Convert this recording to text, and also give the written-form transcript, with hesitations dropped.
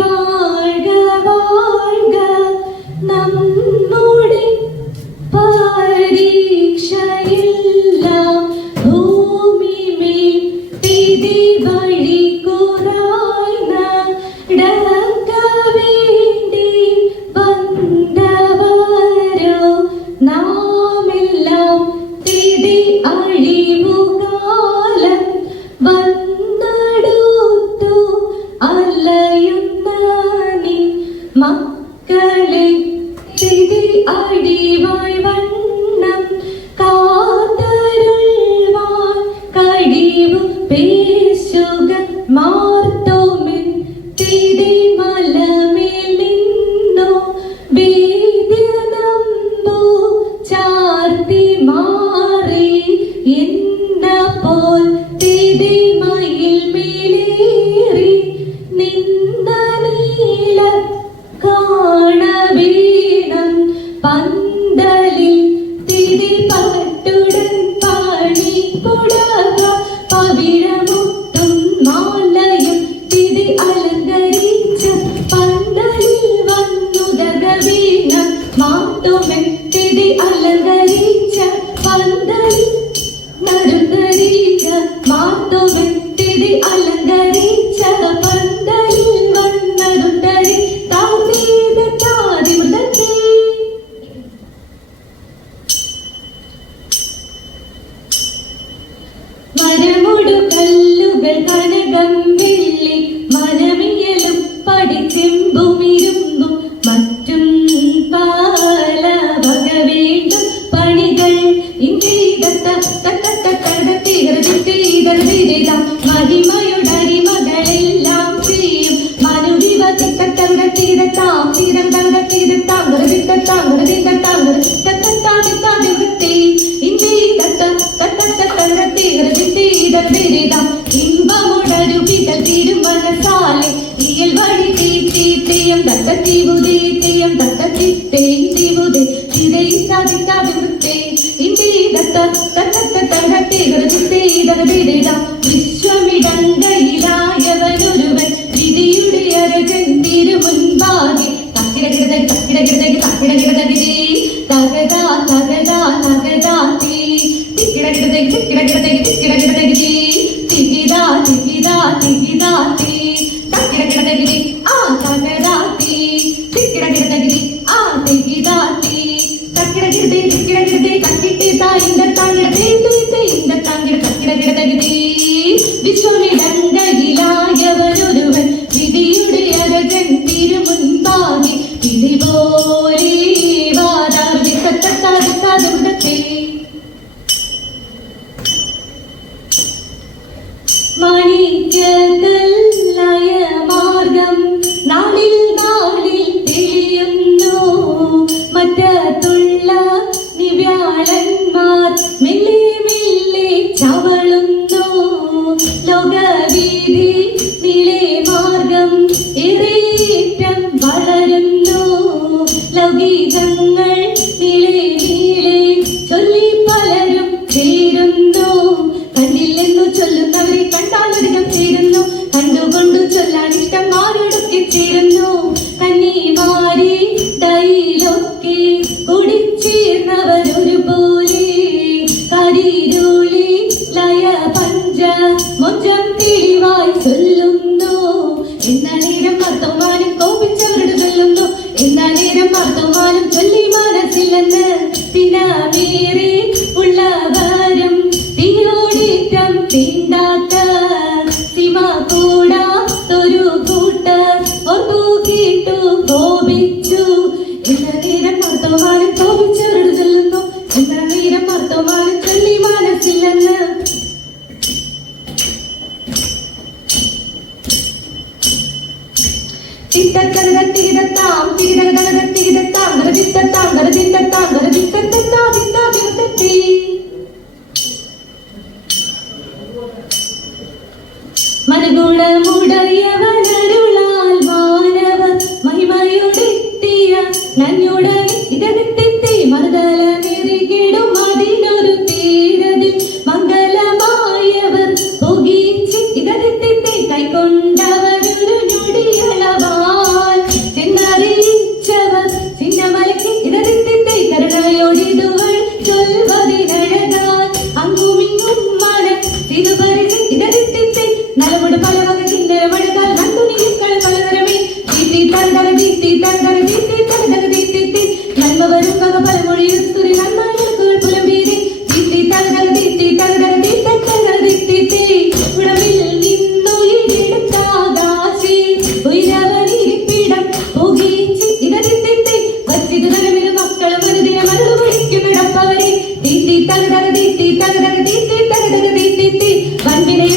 வாழ்க வாழ்க நம்முடைய പരീക്ഷയെല്ലാം ഭൂമിമേൽ തിരി വഴി കുറായി നടക്ക വേണ്ടി വന്നവരോ നാമെല്ലാം തിരി അഴിവുകാലം വന്നടുത്തു അലയുന്ന നിൻ മക്കളെ തിരി അഴിവായി വണ്ണം കാതരുൾവാൻ കഴിവു പേശുക മാർത്തോമിൻ തിരി മലമേൽ നിന്നു വേദ്യനമ്പു ചാർത്തി മാറി എന്നപ്പോൾ തിരി മയിൽ മേലേറി നിന്ന നീല കാണവീണം പന്തലിൽ തിരി പട്ടുടൻ പാടി പുടക പവിഴമുട്ടും മാലയും തിരി അലങ്കരിച്ച പന്തലിൽ വന്നുദക വീണ മാത്തുമൻ തിരി അലങ്കരിച്ച പന്തലിൽ നരുന്തരീക മാത്തുമൻ തിരി അലങ്കരിച്ച പന്തലിൽ വന്നരുന്തരി താതീത താതിമൃതത്തെ മരമുടു കല്ലുകൾ കനകം വെള്ളി മനമിയലും പടിച്ചെമ്പുമിരുമ്പും മറ്റും പല വക വേണ്ടും പണികൾ മഹിമയുടരിമകളെല്ലാം ചെയ്യും ഇമ്പമുടരുവികൾ തിരുമനസാലെ ഇയൽ വഴി തീയം തത്തീവുതീയം തത്തത്തിത്തേവുതേ ചിതൈ സാധിക്കാതെ വൃത്തേ വിശ്വമിടങ്കയിലായവനൊരുവൻ വിധിയുടെ അരജൻ തിരുമുൻപാകെ തകിടകിടതകിടതകിടതകിടതകിടതകിടേ തകതാ തകതാ തകതാ തീ തിക്കിടകിടതകിടതകിടതകിടതകിടേ തികിടാ തികിടാ തികിടാ തീ തകിടകിടതകിടേ ആ തകതാ തീ തിക്കിടകിടതകിടേ ആ തികിടാ തീ തക്കിടകിടതേ തിക്കിടകിടതേ തക്കിട്ടേ തായിന്ത താങ്കിടതേ തുയിത്തേ ഇന്ത താങ്കിട തക്കിടകിടതകിടേ വിശ്വമിടങ്കയിലായവനൊരുവൻ വിധിയുടെ അരജൻ തിരുമുൻപാകെ വിധി പോലെ വാദാർജിക്കത്തേ മണിക്കല്ലായ മാർഗം നാളിൽ നാളിൽ തെളിയുന്നു മറ്റത്തുള്ള നിവ്യാളന്മാർ മെല്ലെ മെല്ലെ ചവളുന്നു ലോകവീതി നീളെ മാർഗം ഏറേറ്റം വളരുന്നു ലൗകികങ്ങൾ നീളെ നീളെ ചൊല്ലി പലരും ചേരുന്നു കണ്ടില്ലെന്നു ചൊല്ലുന്നവരെ കണ്ടാലധികം ചേരുന്നു കണ്ടുകൊണ്ടു ചൊല്ലാൻ ഇഷ്ടം ആരോടൊക്കെ ചേരുന്നു കന്നിമാരി ഡയിലൊക്കെ കുടിച്ചേർന്നവരൊരുപോലെ കരിരൂലി ലയ പഞ്ച മൊഞ്ചം തെളിവായി ചൊല്ലുന്നു എന്നാ നേരം വർത്തമാനം കോപിച്ചവരോട് ചൊല്ലുന്നു എന്നാ നേരം വർത്തമാനം ചൊല്ലി മനസ്സില്ലെന്ന് തിനമേറെ ഉള്ളവരും തിരോടേറ്റം തീണ്ടാത്ത സിമ കൂടാത്തൊരു കൂട്ടർ ഒന്നു കേട്ടു കോപിച്ചു എന്ന നേരം വർത്തമാനം കോപിച്ചവരോട് ചൊല്ലുന്നു എന്ന നേരം വർത്തമാനം ചൊല്ലി മനസ്സില്ലെന്ന് തിത്തത്തരത്തിരത്താം തിരതരത്തിരത്താം ഗരതിത്തത്താം ഗരതിത്തത്താം ഗരതിത്തത്താ തിത്താതിർത്തത്തി മനുഗുണമുടയവനരുളാൽ മാനവ മഹിമയോടെത്തിയ നന്യുടെ ഇതതെത്തി മറുതല നെറികിടും അതിനൊരു തേരതിൽ മംഗലമായവർ പൊകിച്ച് ഇതതെത്തി കൈക്കൊണ്ടവരൊരു ഞൊടിയളവാ അൻപിനെ